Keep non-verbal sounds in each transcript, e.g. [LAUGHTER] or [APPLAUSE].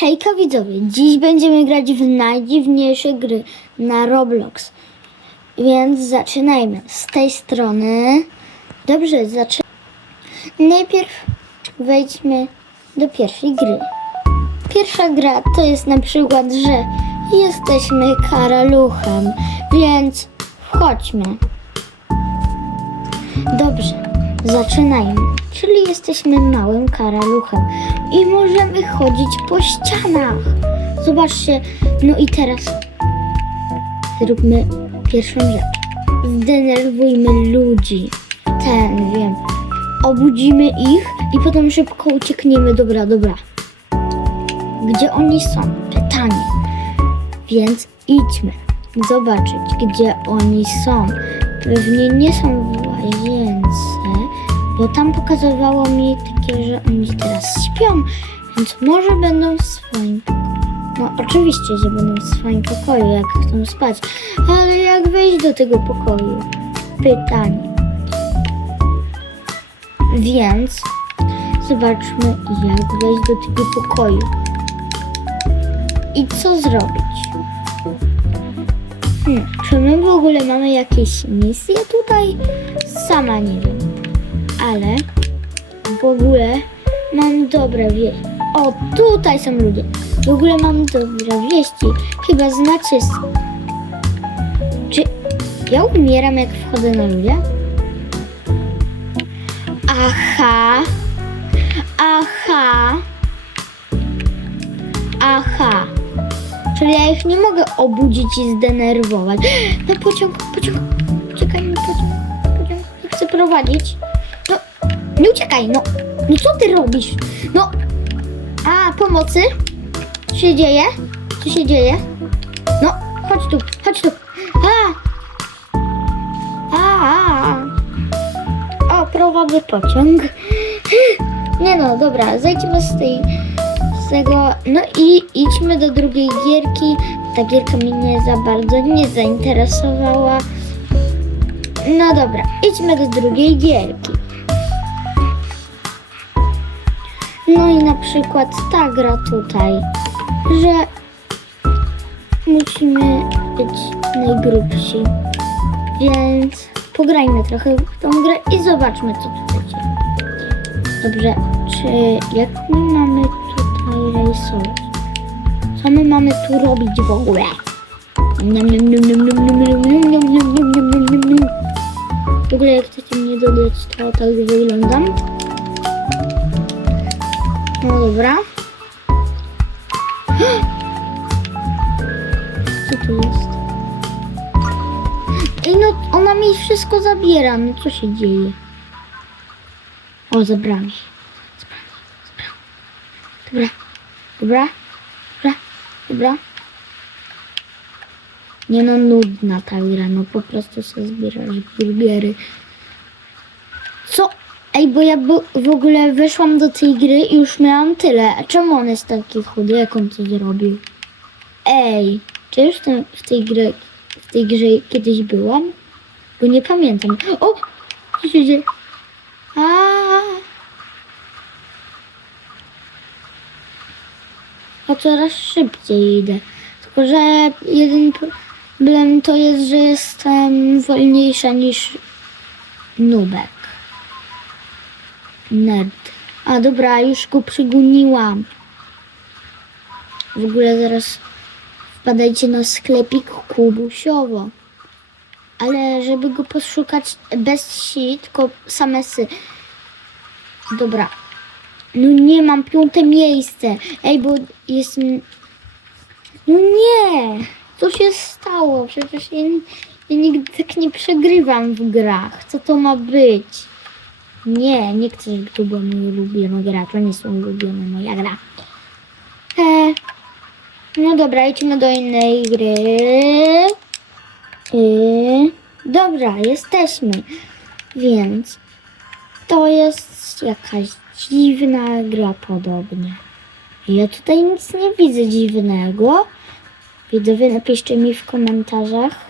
Hejka widzowie, dziś będziemy grać w najdziwniejsze gry na Roblox. Więc zaczynajmy z tej strony. Dobrze, zaczynamy. Najpierw wejdźmy do pierwszej gry. Pierwsza gra to jest na przykład, że jesteśmy karaluchem, więc wchodźmy. Dobrze, zaczynajmy. Czyli jesteśmy małym karaluchem i możemy chodzić po ścianach. Zobaczcie, no i teraz zróbmy pierwszą rzecz. Zdenerwujmy ludzi. Ten, wiem. Obudzimy ich i potem szybko uciekniemy. Dobra, dobra. Gdzie oni są? Pytanie. Więc idźmy zobaczyć, gdzie oni są. Pewnie nie są bo tam pokazywało mi takie, że oni teraz śpią, więc może będą w swoim pokoju. No oczywiście, że będą w swoim pokoju, jak chcą spać, ale jak wejść do tego pokoju? Pytanie. Więc zobaczmy, jak wejść do tego pokoju. I co zrobić? Hmm, czy my w ogóle mamy jakieś misje tutaj? Sama nie wiem. Ale w ogóle mam dobre wieści. O, tutaj są ludzie. W ogóle mam dobre wieści. Chyba znacie. Czy ja umieram jak wchodzę na ludzie? Aha. Aha. Aha. Czyli ja ich nie mogę obudzić i zdenerwować. [GASPS] No pociąg, pociąg, uciekaj mi pociąg, pociąg, chcę prowadzić. No, nie uciekaj, no, no co ty robisz? No, a, pomocy? Co się dzieje? Co się dzieje? No, chodź tu, chodź tu. A, a, a. O, prowadzę pociąg. Nie no, dobra, zejdźmy z tej z tego. No i idźmy do drugiej gierki. Ta gierka mnie za bardzo nie zainteresowała. No dobra, idźmy do drugiej gierki. No i na przykład ta gra tutaj, że musimy być najgrubsi. Więc pograjmy trochę w tą grę i zobaczmy, co tutaj dzieje. Dobrze, czy jak my mamy tutaj rejsować? Co my mamy tu robić w ogóle? W ogóle jak chcecie mnie dodać, to tak wyglądam. No dobra. Co tu jest? Ej, no ona mi wszystko zabiera. No co się dzieje? O, zabrała mi. Zabrała mi, zabrała. Dobra, dobra, dobra, dobra. Nie no, nudna ta gra, no po prostu sobie zbierasz burgery. Co? Ej, bo ja bu- w ogóle weszłam do tej gry i już miałam tyle. A czemu on jest taki chudy? Jak on to zrobił? Ej, czy już tam w tej grze, w tej grze kiedyś byłam? Bo nie pamiętam. O! Co się dzieje? A. A coraz szybciej idę. Tylko, że jeden problem to jest, że jestem wolniejsza niż nubek. Nerd. A dobra, już go przygoniłam. W ogóle zaraz wpadajcie na sklepik Kubusiowo. Ale żeby go poszukać bez si, tylko same sy. Dobra. No nie, mam piąte miejsce. Ej, bo jest... No nie! Co się stało? Przecież ja, ja nigdy tak nie przegrywam w grach. Co to ma być? Nie, nie chcę, żeby to była moja ulubiona gra. To nie są ulubiona moja gra. E, no dobra, idźmy do innej gry. Yy, dobra, jesteśmy. Więc to jest jakaś dziwna gra podobnie. Ja tutaj nic nie widzę dziwnego. Widzowie, napiszcie mi w komentarzach.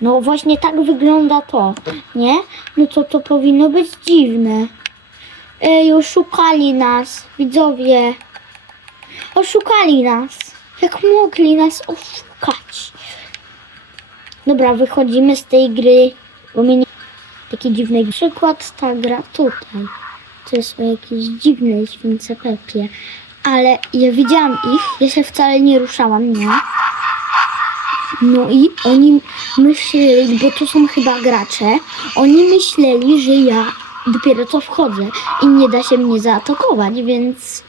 No właśnie tak wygląda to, nie? No to to powinno być dziwne. Ej, oszukali nas, widzowie. Oszukali nas. Jak mogli nas oszukać? Dobra, wychodzimy z tej gry, bo mnie nie... Taki dziwny przykład ta gra tutaj. To jest o jakiejś dziwnej śwince Pepie. Ale ja widziałam ich, ja się wcale nie ruszałam, nie? No i oni myśleli, bo to są chyba gracze, oni myśleli, że ja dopiero co wchodzę i nie da się mnie zaatakować, więc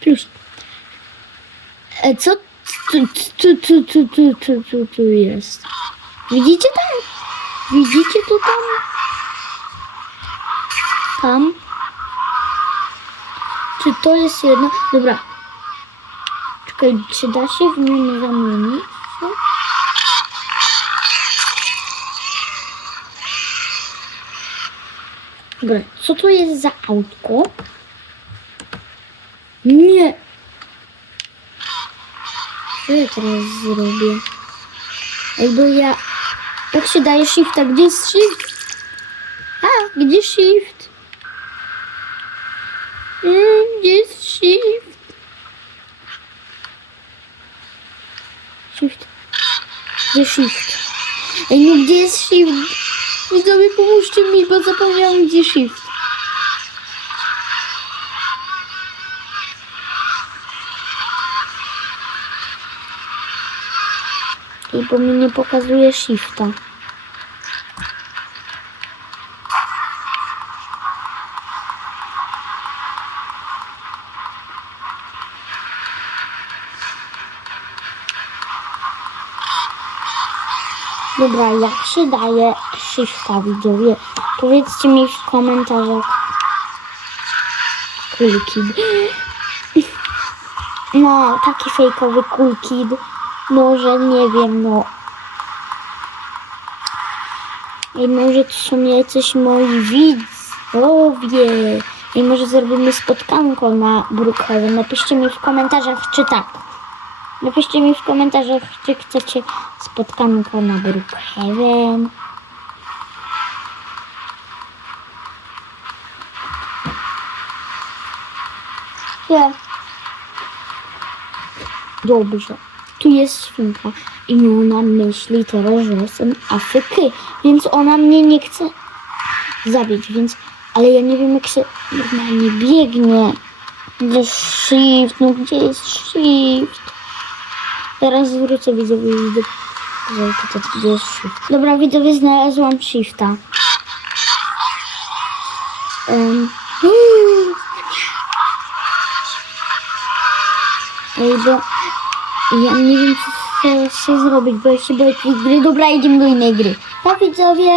plus. E, co tu, tu, tu, tu, tu, tu, tu, tu jest? Widzicie tam? Widzicie to tam? Tam? Czy to jest jedno? Dobra. Czekaj, czy da się w nim zamienić? Dobra, co to jest za autko? Nie! Co ja teraz zrobię? Jakby ja... Jak się daje shifta? Gdzie jest shift? A, gdzie shift? Mm, gdzie jest shift? Shift. Gdzie shift? Ej, no gdzie jest shift? Widzowie, pomóżcie mi, bo zapomniałam gdzie shift. I bo mi nie pokazuje shifta. Dobra, jak się daje shifta widzowie? Powiedzcie mi w komentarzach. Cool kid. No, taki fejkowy cool kid. Może nie wiem, no. I może to są jacyś moi widzowie. I może zrobimy spotkanko na Brookhaven. Napiszcie mi w komentarzach, czy tak. Napiszcie mi w komentarzach, czy chcecie spotkanko na Brookhaven. Nie. Dobrze. Tu jest świnka i ona myśli teraz, że jestem Afryky, więc ona mnie nie chce zabić, więc... Ale ja nie wiem, jak się normalnie biegnie. Gdzie shift? No gdzie jest shift? Teraz zwrócę widzowie i shift. Dobra, widzowie, znalazłam shifta. [GASPS] Ej, bo ja nie wiem, co chcę zrobić, bo ja się boję tej gry. Dobra, idziemy do innej gry. Pa, widzowie!